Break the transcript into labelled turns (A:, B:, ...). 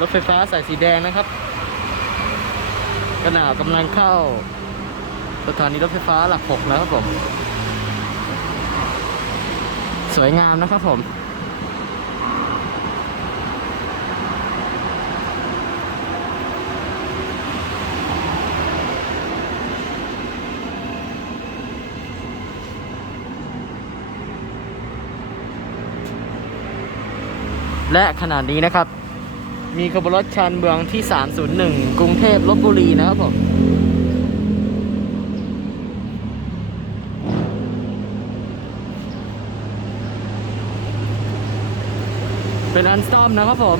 A: รถไฟฟ้าสายสีแดงนะครับขณะกำลังเข้า สถานีรถไฟฟ้าหลักหกแล้วครับผม สวยงามนะครับผมและขณะนี้นะครับ มีขบวนรถชานเมืองที่ 301 กรุงเทพลบบุรีนะครับผมเป็นอันสตอมนะครับผม